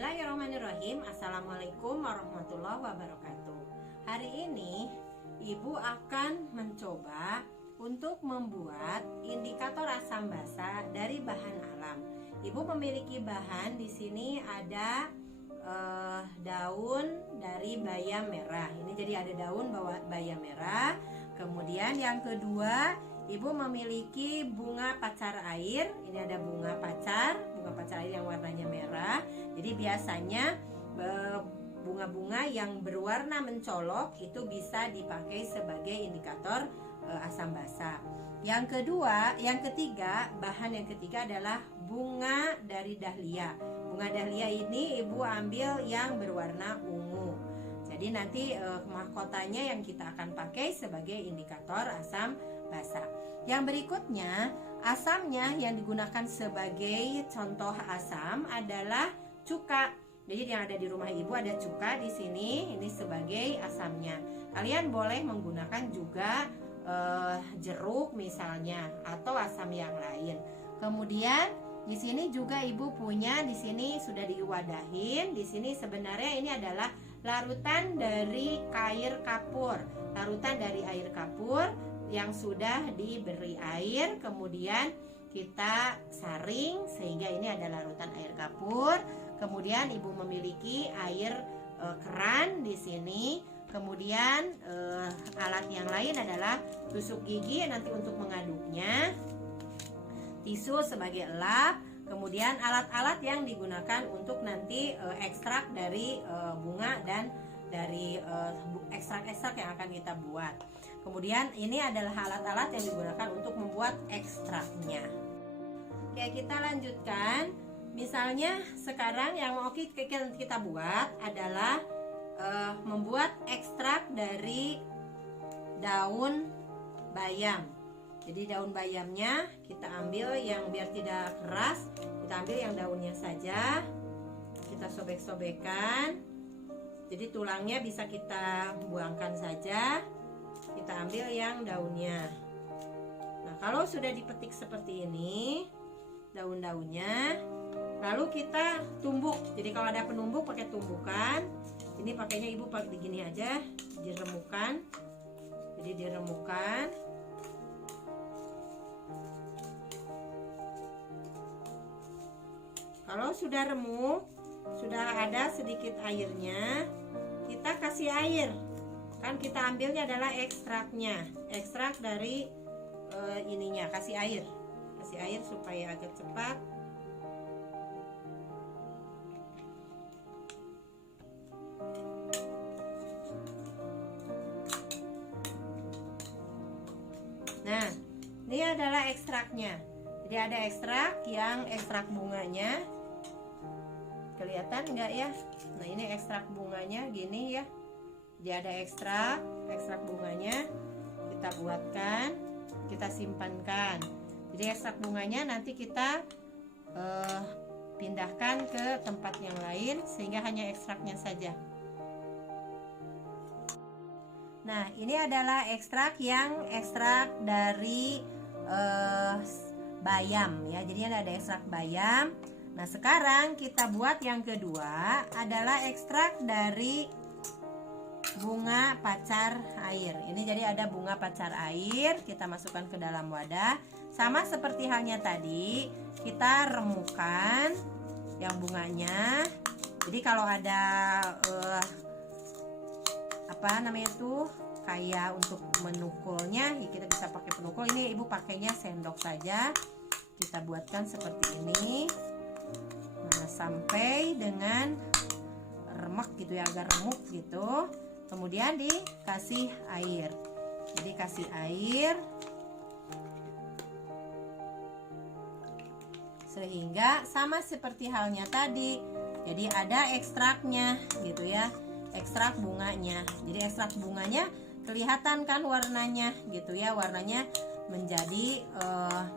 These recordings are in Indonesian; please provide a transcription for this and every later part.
Bismillahirrahmanirrahim. Assalamualaikum warahmatullahi wabarakatuh. Hari ini Ibu akan mencoba untuk membuat indikator asam basa dari bahan alam. Ibu memiliki bahan di sini ada daun dari bayam merah. Ini jadi ada daun bayam merah. Kemudian yang kedua, Ibu memiliki bunga pacar air. Ini ada bunga pacar air yang warnanya merah. Jadi biasanya bunga-bunga yang berwarna mencolok itu bisa dipakai sebagai indikator asam basa. Yang ketiga, bahan yang ketiga adalah bunga dari dahlia. Bunga dahlia ini Ibu ambil yang berwarna ungu. Jadi nanti mahkotanya yang kita akan pakai sebagai indikator asam basa. Yang berikutnya, asamnya yang digunakan sebagai contoh asam adalah cuka. Jadi yang ada di rumah Ibu ada cuka di sini, ini sebagai asamnya. Kalian boleh menggunakan juga jeruk misalnya atau asam yang lain. Kemudian di sini juga Ibu punya, di sini sudah diwadahin. Di sini sebenarnya ini adalah larutan dari air kapur. Larutan dari air kapur yang sudah diberi air, kemudian kita saring sehingga ini ada larutan air kapur. Kemudian Ibu memiliki air keran di sini. Kemudian alat yang lain adalah tusuk gigi nanti untuk mengaduknya, tisu sebagai elap, kemudian alat-alat yang digunakan untuk nanti ekstrak dari bunga dan dari ekstrak-ekstrak yang akan kita buat. Kemudian ini adalah alat-alat yang digunakan untuk membuat ekstraknya. Oke, kita lanjutkan. Misalnya sekarang yang mau kita buat adalah membuat ekstrak dari daun bayam. Jadi daun bayamnya kita ambil yang biar tidak keras, kita ambil yang daunnya saja. Kita sobek-sobekkan. Jadi tulangnya bisa kita buangkan saja. Kita ambil yang daunnya. Nah, kalau sudah dipetik seperti ini daun-daunnya, lalu kita tumbuk. Jadi kalau ada penumbuk pakai tumbukan. Ini pakainya Ibu pakai begini aja, diremukan. Jadi diremukan. Kalau sudah remuk, sudah ada sedikit airnya, kita kasih air. Kan kita ambilnya adalah ekstraknya, ekstrak dari ininya, kasih air supaya agak cepat. Nah, ini adalah ekstraknya. Jadi ada ekstrak yang ekstrak bunganya, kelihatan enggak ya? Nah, ini ekstrak bunganya gini ya. Jadi ada ekstrak bunganya, kita buatkan, kita simpankan. Jadi ekstrak bunganya nanti kita pindahkan ke tempat yang lain sehingga hanya ekstraknya saja. Nah, ini adalah ekstrak dari bayam ya. Jadi ada ekstrak bayam. Nah, sekarang kita buat yang kedua adalah ekstrak dari bunga pacar air. Ini jadi ada bunga pacar air, kita masukkan ke dalam wadah. Sama seperti halnya tadi, kita remukan yang bunganya. Jadi kalau ada kayak untuk menukulnya, kita bisa pakai penukul. Ini Ibu pakainya sendok saja. Kita buatkan seperti ini. Nah, sampai dengan remek gitu ya, agak remuk gitu. Kemudian dikasih air. Jadi kasih air sehingga sama seperti halnya tadi. Jadi ada ekstraknya gitu ya, ekstrak bunganya. Jadi ekstrak bunganya kelihatan kan warnanya gitu ya, warnanya menjadi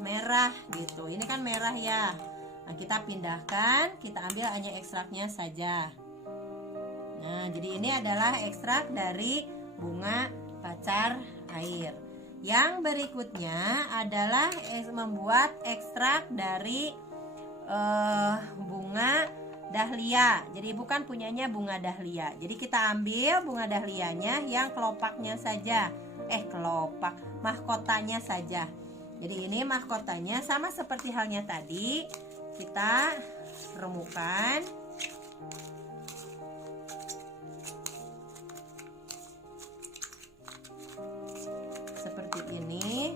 merah gitu. Ini kan merah ya. Nah, kita pindahkan, kita ambil hanya ekstraknya saja. Nah, jadi ini adalah ekstrak dari bunga pacar air. Yang berikutnya adalah membuat ekstrak dari bunga dahlia. Jadi ibu kan punyanya bunga dahlia. Jadi kita ambil bunga dahlianya yang kelopaknya saja. Mahkotanya saja. Jadi ini mahkotanya sama seperti halnya tadi. Kita remukan. Seperti ini.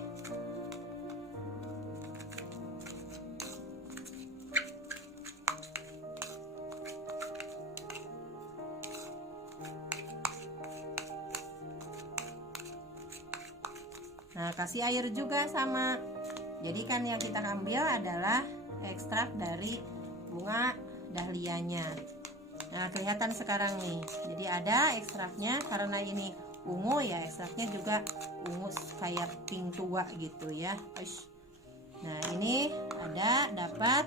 Nah, kasih air juga sama. Jadi kan yang kita ambil adalah ekstrak dari bunga dahlianya. Nah, kelihatan sekarang nih. Jadi ada ekstraknya, karena ini ungu ya, ekstraknya juga ungu kayak pink tua gitu ya. Nah, ini dapat,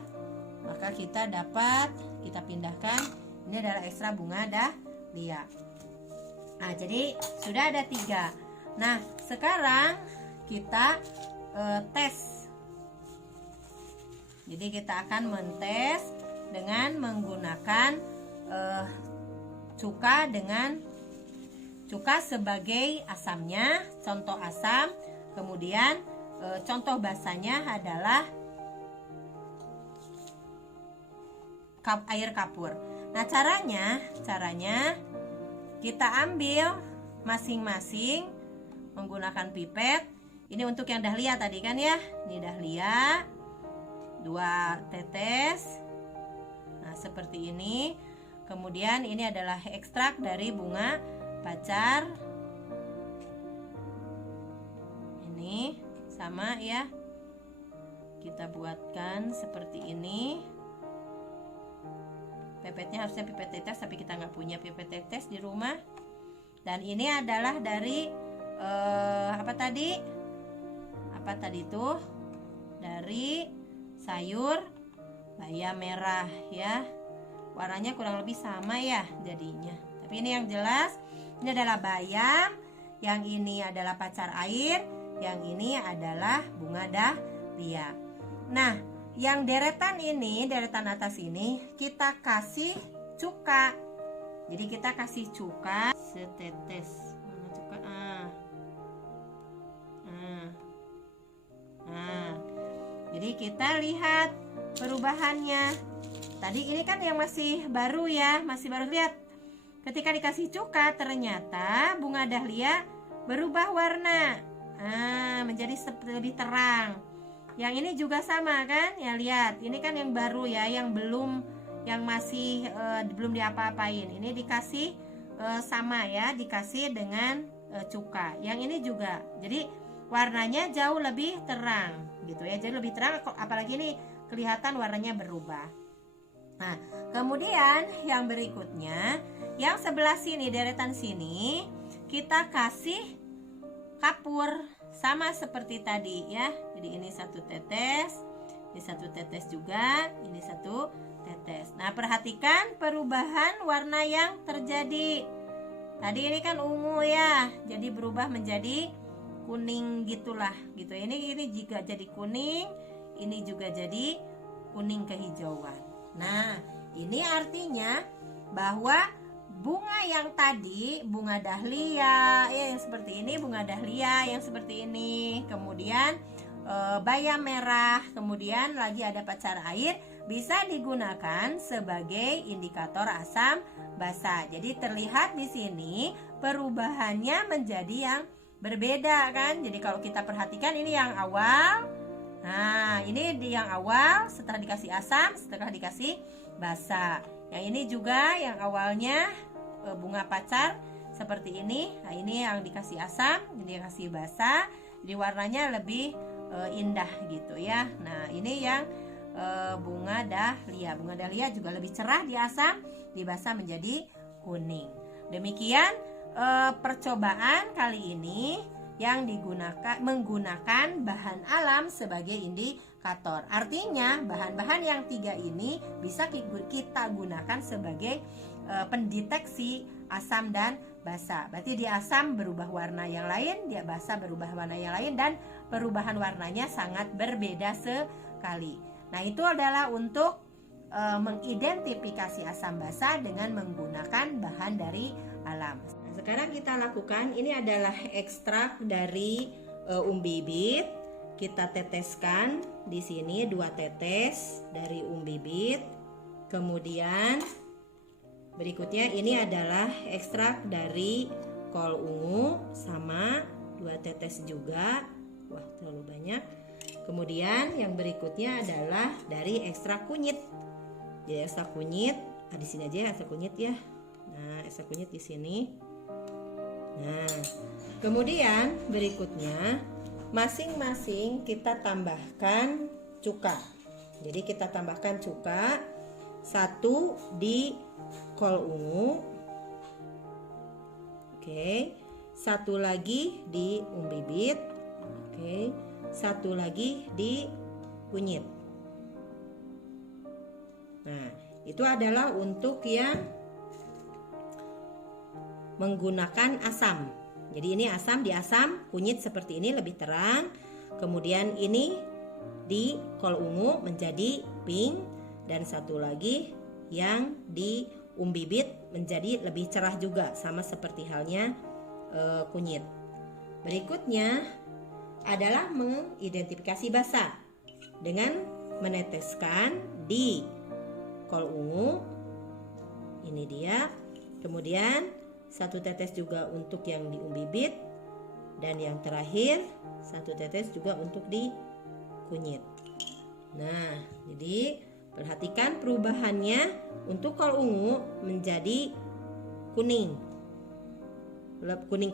maka kita pindahkan. Ini adalah ekstrak bunga dahlia. Nah, jadi sudah ada 3. Nah, sekarang kita tes. Jadi kita akan mentes dengan menggunakan cuka sebagai asamnya, contoh asam. Kemudian contoh basanya adalah air kapur. Nah, caranya kita ambil masing-masing menggunakan pipet. Ini untuk yang dahlia tadi kan ya. Ini dahlia 2 tetes. Nah, seperti ini. Kemudian ini adalah ekstrak dari bunga pacar. Ini sama ya. Kita buatkan seperti ini. Pipetnya harusnya pipet tetes, tapi kita nggak punya pipet tetes di rumah. Dan ini adalah dari apa tadi tuh, dari sayur bayam merah ya. Warnanya kurang lebih sama ya jadinya. Tapi ini yang jelas, ini adalah bayam, yang ini adalah pacar air, yang ini adalah bunga dahlia. Nah, yang deretan atas ini kita kasih cuka. Jadi kita kasih cuka setetes. Mana cuka? Nah, jadi kita lihat perubahannya. Tadi ini kan yang masih baru ya, lihat. Ketika dikasih cuka, ternyata bunga dahlia berubah warna, menjadi lebih terang. Yang ini juga sama kan? Ya lihat, ini kan yang baru ya, yang masih belum diapa-apain. Ini dikasih sama ya, dikasih dengan cuka. Yang ini juga, jadi warnanya jauh lebih terang gitu ya, jauh lebih terang. Apalagi ini kelihatan warnanya berubah. Nah, kemudian yang berikutnya, yang sebelah sini, deretan sini, kita kasih kapur sama seperti tadi ya. Jadi ini 1 tetes, ini 1 tetes juga, ini 1 tetes. Nah, perhatikan perubahan warna yang terjadi. Tadi ini kan ungu ya, jadi berubah menjadi kuning gitulah gitu. Ini juga jadi kuning, ini juga jadi kuning kehijauan. Nah, ini artinya bahwa bunga yang tadi, bunga dahlia ya, yang seperti ini, bunga dahlia yang seperti ini, kemudian bayam merah, kemudian lagi ada pacar air, bisa digunakan sebagai indikator asam basa. Jadi terlihat di sini perubahannya menjadi yang berbeda kan. Jadi kalau kita perhatikan ini yang awal. Nah, ini di yang awal setelah dikasih asam, setelah dikasih basa. Yang ini juga yang awalnya bunga pacar seperti ini. Nah, ini yang dikasih asam, ini dikasih basa. Jadi warnanya lebih indah gitu ya. Nah, ini yang bunga dahlia. Bunga dahlia juga lebih cerah di asam, di basa menjadi kuning. Demikian percobaan kali ini yang menggunakan bahan alam sebagai indikator. Artinya bahan-bahan yang 3 ini bisa kita gunakan sebagai pendeteksi asam dan basa. Berarti di asam berubah warna yang lain, di basa berubah warna yang lain, dan perubahan warnanya sangat berbeda sekali. Nah, itu adalah untuk mengidentifikasi asam basa dengan menggunakan bahan dari alam. Nah, sekarang kita lakukan, ini adalah ekstrak dari umbi bit. Kita teteskan di sini 2 tetes dari umbi bit. Kemudian berikutnya ini adalah ekstrak dari kol ungu sama 2 tetes juga. Wah, terlalu banyak. Kemudian yang berikutnya adalah dari ekstrak kunyit. Jadi ekstrak kunyit, di sini aja ekstrak kunyit ya. Nah, ekstrak kunyit di sini. Nah, kemudian berikutnya masing-masing kita tambahkan cuka. Jadi kita tambahkan cuka 1 di kol ungu. Oke. 1 lagi di umbi bit. Oke. 1 lagi di kunyit. Nah, itu adalah untuk yang menggunakan asam. Jadi ini asam, di asam kunyit seperti ini lebih terang. Kemudian ini di kol ungu menjadi pink, dan 1 lagi yang di umbi bit menjadi lebih cerah juga, sama seperti halnya kunyit. Berikutnya adalah mengidentifikasi basa dengan meneteskan di kol ungu. Ini dia. Kemudian 1 tetes juga untuk yang di umbi bit, dan yang terakhir 1 tetes juga untuk di kunyit. Nah, jadi perhatikan perubahannya. Untuk kol ungu menjadi kuning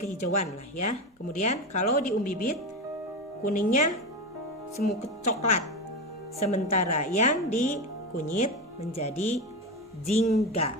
kehijauan lah ya. Kemudian kalau di umbi bit kuningnya semu coklat, sementara yang di kunyit menjadi jingga.